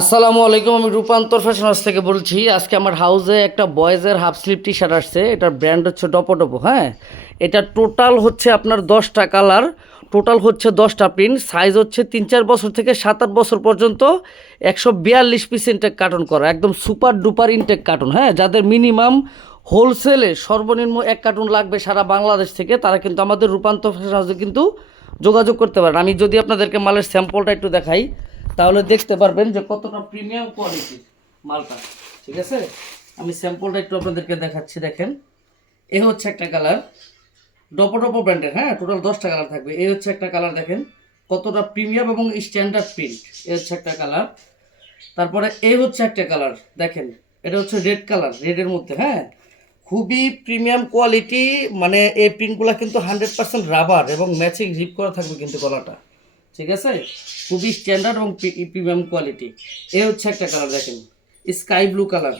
আসসালামু আলাইকুম। আমি রূপান্তর ফ্যাশন হাউস থেকে বলছি। আজকে আমার হাউসে একটা বয়েজের হাফ স্লিভ টি শার্ট আসছে। এটার ব্র্যান্ড হচ্ছে ডপো। হ্যাঁ, এটা টোটাল হচ্ছে আপনার 10টা কালার, টোটাল হচ্ছে 10টা প্রিন্ট, সাইজ হচ্ছে 3-4 বছর থেকে 7-8 বছর পর্যন্ত। 142 পিস ইনটেক কার্টন করা, একদম সুপার ডুপার ইনটেক কার্টন। হ্যাঁ, যাদের মিনিমাম হোলসেলে সর্বনিম্ন 1 কার্টন লাগবে সারা বাংলাদেশ থেকে, তারা কিন্তু আমাদের রূপান্তর ফ্যাশন হাউসে কিন্তু যোগাযোগ করতে পারেন। আমি যদি আপনাদেরকে মালের স্যাম্পলটা একটু দেখাই, তাহলে দেখতে পারবেন যে কতটা প্রিমিয়াম কোয়ালিটির মালটা। ঠিক আছে, আমি স্যাম্পলটা একটু আপনাদেরকে দেখাচ্ছি। দেখেন, এ হচ্ছে একটা কালার, ডপো ব্র্যান্ডের। হ্যাঁ, টোটাল 10টা কালার থাকবে। এই হচ্ছে একটা কালার, দেখেন কতটা প্রিমিয়াম এবং স্ট্যান্ডার্ড প্রিন্ট। এ হচ্ছে একটা কালার। তারপরে এই হচ্ছে একটা কালার, দেখেন এটা হচ্ছে রেড কালার, রেডের মধ্যে। হ্যাঁ, খুবই প্রিমিয়াম কোয়ালিটি, মানে এই প্রিন্টগুলো কিন্তু 100% রাবার এবং ম্যাচিং জিপ করা থাকবে কিন্তু গলাটা। ঠিক আছে, খুবই স্ট্যান্ডার্ড এবং প্রিমিয়াম কোয়ালিটি। এ হচ্ছে একটা কালার, দেখেন স্কাই ব্লু কালার,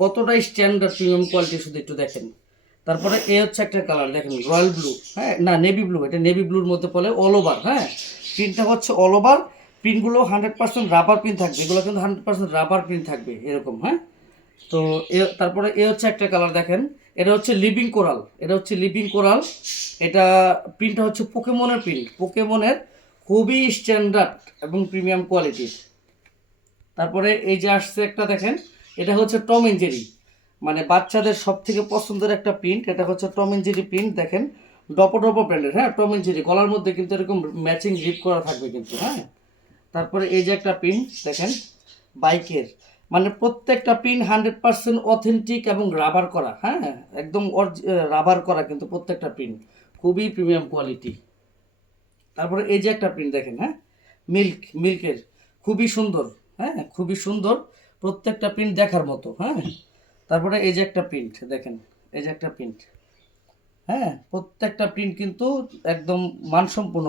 কতটা স্ট্যান্ডার্ড প্রিমিয়াম কোয়ালিটি শুধু একটু দেখেন। তারপরে এ হচ্ছে একটা কালার, দেখেন রয়্যাল ব্লু। হ্যাঁ, না নেভি ব্লু, এটা নেভি ব্লুর মধ্যে পড়ে অল ওভার। হ্যাঁ, প্রিন্টটা হচ্ছে অল ওভার, প্রিন্টগুলো 100% রাবার প্রিন্ট থাকবে, এগুলো কিন্তু 100% রাবার প্রিন্ট থাকবে এরকম। হ্যাঁ, তো তারপরে এ হচ্ছে একটা কালার, দেখেন এটা হচ্ছে লিভিং কোরাল, এটা হচ্ছে লিভিং কোরাল। এটা প্রিন্টটা হচ্ছে পোকেমনের প্রিন্ট, পোকেমনের, খুবই স্ট্যান্ডার্ড এবং প্রিমিয়াম কোয়ালিটির। তারপরে এই যে আসছে একটা, দেখেন এটা হচ্ছে টম এন্ড জেরি, মানে বাচ্চাদের সব থেকে পছন্দের একটা প্রিন্ট। এটা হচ্ছে টম এন্ড জেরি প্রিন্ট, দেখেন ডপো ব্র্যান্ডের। হ্যাঁ, টম এন্ড জেরি, গলার মধ্যে কিন্তু এরকম ম্যাচিং জিপ করা থাকবে কিন্তু। হ্যাঁ, তারপরে এই যে একটা প্রিন্ট, দেখেন বাইকের, মানে প্রত্যেকটা প্রিন্ট 100% অথেন্টিক এবং রাবার করা। হ্যাঁ, একদম রাবার করা কিন্তু প্রত্যেকটা প্রিন্ট, খুবই প্রিমিয়াম কোয়ালিটি। তারপরে এই যে একটা প্রিন্ট, দেখেন হ্যাঁ, মিল্কের, খুবই সুন্দর। হ্যাঁ, খুবই সুন্দর, প্রত্যেকটা প্রিন্ট দেখার মতো। হ্যাঁ, তারপরে এই যে একটা প্রিন্ট, দেখেন এই যে একটা প্রিন্ট। হ্যাঁ, প্রত্যেকটা প্রিন্ট কিন্তু একদম মানসম্পন্ন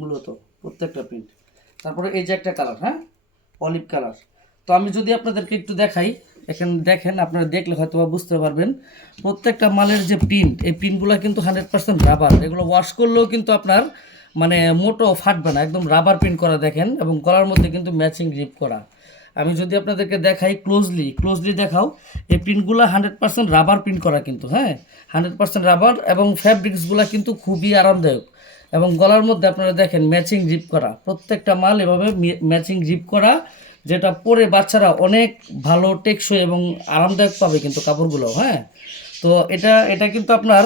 মূলত, প্রত্যেকটা প্রিন্ট। তারপরে এই যে একটা কালার, হ্যাঁ অলিভ কালার। তো আমি যদি আপনাদেরকে একটু দেখাই, এখানে দেখেন, আপনারা দেখলে হয়তো বা বুঝতে পারবেন প্রত্যেকটা মালের যে প্রিন্ট, এই প্রিন্টগুলো কিন্তু 100% রাবার, এগুলো ওয়াশ করলেও কিন্তু আপনার মানে মোটো ফাটবে না, একদম রাবার প্রিন্ট করা দেখেন, এবং গলার মধ্যে কিন্তু ম্যাচিং গ্রিপ করা। আমি যদি আপনাদেরকে দেখাই ক্লোজলি দেখাও, এই প্রিন্টগুলো 100% রাবার প্রিন্ট করা কিন্তু। হ্যাঁ, 100% রাবার, এবং ফ্যাব্রিক্সগুলো কিন্তু খুবই আরামদায়ক, এবং গলার মধ্যে আপনারা দেখেন ম্যাচিং জিপ করা, প্রত্যেকটা মাল এভাবে ম্যাচিং জিপ করা, যেটা পরে বাচ্চারা অনেক ভালো টেকসই এবং আরামদায়ক পাবে কিন্তু কাপড়গুলো। হ্যাঁ, তো এটা এটা কিন্তু আপনার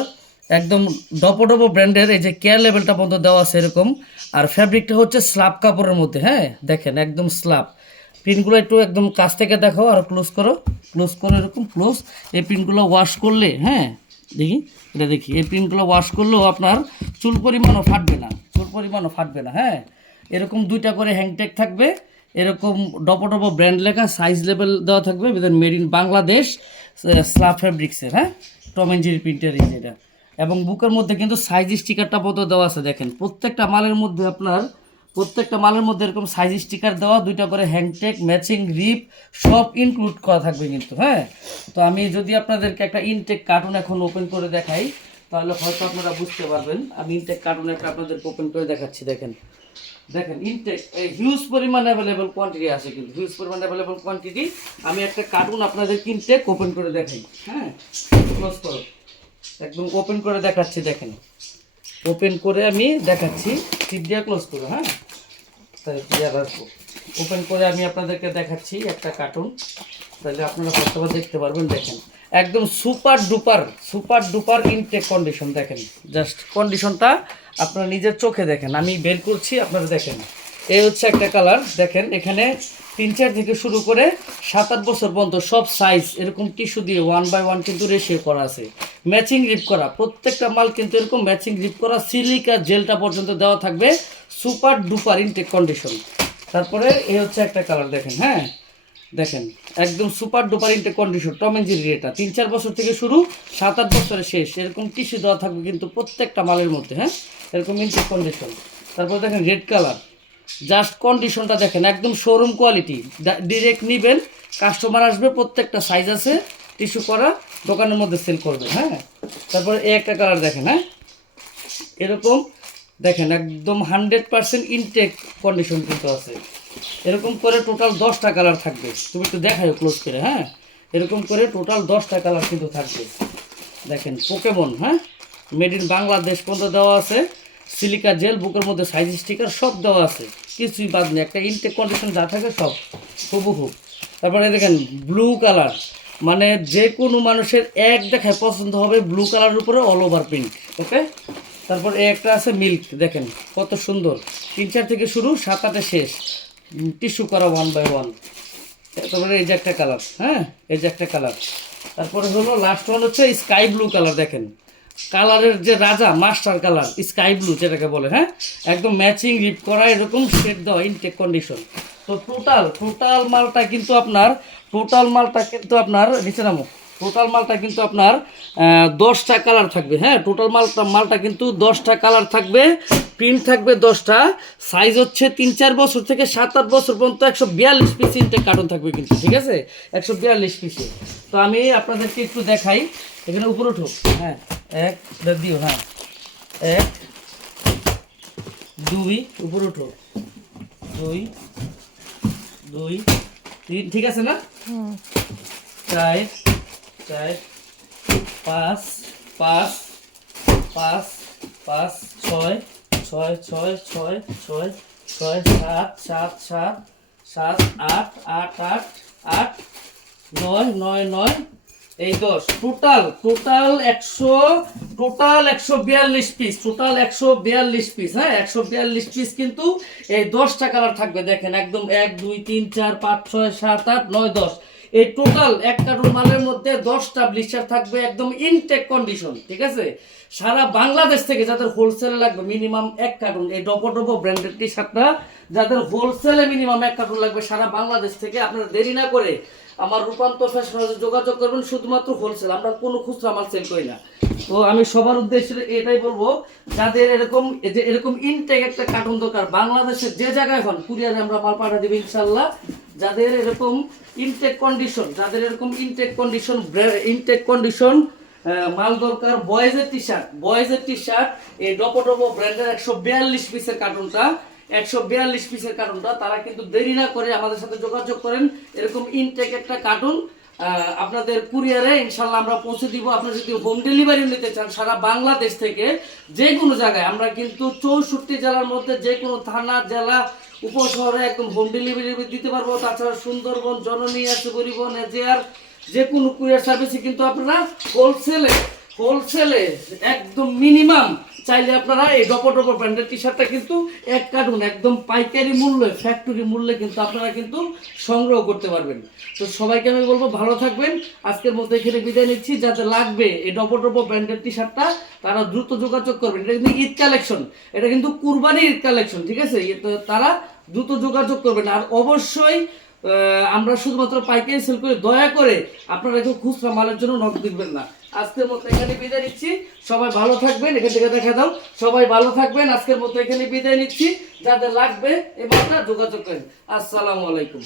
একদম ডপো ব্র্যান্ডের, এই যে কেয়ার লেভেলটা পর্যন্ত দেওয়া আছে এরকম। আর ফ্যাব্রিকটা হচ্ছে স্ল্যাব কাপড়ের মধ্যে। হ্যাঁ, দেখেন একদম স্ল্যাব। প্রিন্টগুলো একটু একদম কাছ থেকে দেখো, আর ক্লোজ করো এরকম ক্লোজ। এই প্রিন্টগুলো ওয়াশ করলে, হ্যাঁ দেখি, এটা দেখি, এই প্রিন্টগুলো ওয়াশ করলেও আপনার চুল পরিমাণও ফাটবে না। হ্যাঁ, এরকম 2টা করে হ্যাংটেক থাকবে, এরকম ডপো ব্র্যান্ড লেখা, সাইজ লেভেল দেওয়া থাকবে, মেড ইন বাংলাদেশ, স্ল্যাব ফ্যাব্রিক্সের। হ্যাঁ, টম এন্ড জেরি প্রিন্টার এই যেটা, এবং বুকের মধ্যে কিন্তু সাইজ স্টিকারটা মতো দেওয়া আছে। দেখেন প্রত্যেকটা মালের মধ্যে এরকম সাইজ স্টিকার দেওয়া, 2টা করে হ্যাংটেক, ম্যাচিং রিপ, সব ইনক্লুড করা থাকবে কিন্তু। হ্যাঁ, তো আমি যদি আপনাদেরকে একটা ইনটেক কার্টুন এখন ওপেন করে দেখাই, তাহলে হয়তো আপনারা বুঝতে পারবেন। আমি ইনটেক কার্টুন একটা আপনাদেরকে ওপেন করে দেখাচ্ছি। দেখেন দেখেন ইনটেক, হিউজ পরিমাণ অ্যাভেলেবল কোয়ান্টিটি আছে কিন্তু, হিউজ পরিমাণ অ্যাভেলেবল কোয়ান্টিটি। আমি একটা কার্টুন আপনাদের ইনটেক ওপেন করে দেখাই। হ্যাঁ, ক্লোজ করো, একদম ওপেন করে দেখাচ্ছি। দেখেন ওপেন করে আমি দেখাচ্ছি, টিপ দিয়ে ক্লোজ করো। হ্যাঁ, তাহলে ক্লিয়ার রাখবো। ওপেন করে আমি আপনাদেরকে দেখাচ্ছি একটা কার্টুন, তাহলে আপনারা হয়তো দেখতে পারবেন। দেখেন একদম সুপার ডুপার ইনটেক কন্ডিশন। দেখেন জাস্ট কন্ডিশনটা আপনারা নিজের চোখে দেখেন, আমি বের করছি, আপনারা দেখেন। এই হচ্ছে একটা কালার, দেখেন এখানে 3-4 থেকে শুরু করে 7-8 বছর পর্যন্ত সব সাইজ এরকম টিস্যু দিয়ে 1 বাই 1 কিন্তু রেশিও করা আছে, ম্যাচিং রিপ করা, প্রত্যেকটা মাল কিন্তু এরকম ম্যাচিং রিপ করা, সিলিকা জেলটা পর্যন্ত দেওয়া থাকবে, সুপার ডুপার ইনটেক কন্ডিশন। তারপরে এই হচ্ছে একটা কালার, দেখেন। হ্যাঁ, দেখেন একদম super duper intact condition, Tom and Jerry. এটা 3-4 বছর থেকে শুরু, 7-8 বছরের শেষ, এরকম টিস্যু দেওয়া থাকবে কিন্তু প্রত্যেকটা মালের মধ্যে। হ্যাঁ, এরকম ইনটেক কন্ডিশন। তারপর দেখেন রেড কালার, জাস্ট কন্ডিশনটা দেখেন, একদম শোরুম কোয়ালিটি। ডিরেক্ট নেবেন, কাস্টমার আসবে, প্রত্যেকটা সাইজ আছে, টিস্যু করা, দোকানের মধ্যে সেল করবে। হ্যাঁ, তারপরে এই একটা কালার দেখেন। হ্যাঁ, এরকম দেখেন একদম 100% ইনটেক কন্ডিশন কিন্তু আছে। এরকম করে টোটাল 10টা কালার থাকবে, তুমি একটু দেখাও ক্লোজ করে। হ্যাঁ, এরকম করে টোটাল 10টা কালার কিন্তু থাকবে। দেখেন পোকেমন, হ্যাঁ, মেড ইন বাংলাদেশ পর্যন্ত দেওয়া আছে, সিলিকা জেল, বুকের মধ্যে সাইজ স্টিকার সব দেওয়া আছে, কিছুই বাদ নেই, একটা ইনটেক কন্ডিশন যা থাকে সব হুবহু। তারপরে দেখেন ব্লু কালার, মানে যে কোনো মানুষের এক দেখায় পছন্দ হবে, ব্লু কালারের উপরে অল ওভার প্রিন্ট। ওকে, তারপর এই একটা আছে মিল্ক, দেখেন কত সুন্দর, 3-4 থেকে শুরু, 7-8 শেষ, টিস্যু করা 1 বাই 1। তারপরে এই যে একটা কালার, হ্যাঁ, এই যে একটা কালার। তারপরে হলো লাস্ট ওয়ান হচ্ছে স্কাই ব্লু কালার। দেখেন কালারের যে রাজা, মাস্টার কালার স্কাই ব্লু যেটাকে বলে, হ্যাঁ, একদম ম্যাচিং রিপ করা, এরকম শেড দেওয়া, ইনটেক কন্ডিশন। তো টোটাল মালটা কিন্তু আপনার, নিচে নামো, টোটাল মালটা কিন্তু আপনার 10টা কালার থাকবে। হ্যাঁ, টোটাল মালটা কিন্তু 10টা কালার থাকবে, প্রিন্ট থাকবে 10টা, সাইজ হচ্ছে 3-4 বছর থেকে 7-8 বছর পর্যন্ত, 142 পিস ইনটেক কার্টন থাকবে কিন্তু, ঠিক আছে, 142 পিসে। তো আমি আপনাদেরকে একটু দেখাই, এখানে উপরে উঠো। হ্যাঁ, 1 দিও, হ্যাঁ, 1 2, উপরে উঠো, 2 2 3, ঠিক আছে না, 4 4 5 5 5 5 6 6 6 6 6 6 7 7 7 7 8 8 8 8 9 9 9, এই 10, টোটাল 142 পিস, টোটাল 142 পিস। হ্যাঁ, 142 পিস কিন্তু এই 10টা কালার থাকবে। দেখেন একদম 1 2 3 4 5 6 7 8 9 10, এই টোটাল এক কার্টুন মালের মধ্যে 10টা ব্লিস্টার থাকবে, একদম ইনটেক কন্ডিশন, ঠিক আছে। সারা বাংলাদেশ থেকে যাদের হোলসেলে লাগবে মিনিমাম 1 কার্টুন, এই ডপো ব্র্যান্ডেড টি শার্টটা যাদের হোলসেলে মিনিমাম 1 কার্টুন লাগবে সারা বাংলাদেশ থেকে, আপনারা দেরি না করে আমার রূপান্তর ফ্যাশন হাউসে যোগাযোগ করবেন, শুধুমাত্র হোলসেল, আমরা কোনো খুচরা মাল সেল করি না। তো আমি সবার উদ্দেশ্যে এটাই বলবো, যাদের এরকম ইনটেক একটা কার্টুন দরকার, বাংলাদেশের যে জায়গায় হন কুরিয়ারে আমরা মাল পাঠিয়ে দেবো ইনশাল্লাহ। যাদের এরকম ইনটেক কন্ডিশন মাল দরকার, বয়েজের টি শার্ট, এই ডপো ব্র্যান্ডের 142 পিসের কার্টুনটা, 142 পিসের কার্টুনটা, তারা কিন্তু দেরি না করে আমাদের সাথে যোগাযোগ করেন। এরকম ইনটেক একটা কার্টুন আপনাদের কুরিয়ারে ইনশাল্লাহ আমরা পৌঁছে দিব। আপনারা যদি হোম ডেলিভারি নিতে চান সারা বাংলাদেশ থেকে যে কোনো জায়গায়, আমরা কিন্তু 64 জেলার মধ্যে যে কোনো থানা, জেলা, উপশহরে একদম হোম ডেলিভারি দিতে পারবো। তাছাড়া সুন্দরবন, জননী আছে, পরিবহন, এজেআর, যে কোনো কুরিয়ার সার্ভিসে কিন্তু আপনারা হোলসেলে একদম মিনিমাম চাইলে আপনারা এই ডপো ব্র্যান্ডের টি শার্টটা কিন্তু 1 কার্টুন একদম পাইকারি মূল্যে, ফ্যাক্টরি মূল্যে কিন্তু আপনারা কিন্তু সংগ্রহ করতে পারবেন। তো সবাইকে আমি বলবো ভালো থাকবেন, আজকের মতো এখানে বিদায় নিচ্ছি। যাদের লাগবে এই ডপো ব্র্যান্ডের টি শার্টটা তারা দ্রুত যোগাযোগ করবেন। এটা কিন্তু ঈদ কালেকশন, এটা কিন্তু কুরবানির ঈদ কালেকশন, ঠিক আছে, তারা দ্রুত যোগাযোগ করবেন। আর অবশ্যই আমরা শুধুমাত্র পাইকারি সেল করে, দয়া করে আপনারা কেউ খুচরা মালের জন্য নক দিবেন না। আজকের মতো এখানে বিদায় নিচ্ছি, সবাই ভালো থাকবেন। এখান থেকে দেখা দাও, সবাই ভালো থাকবেন। আজকের মতো এখানে বিদায় নিচ্ছি, যাদের লাগবে এই মালটা যোগাযোগ করেন। আসসালামু আলাইকুম।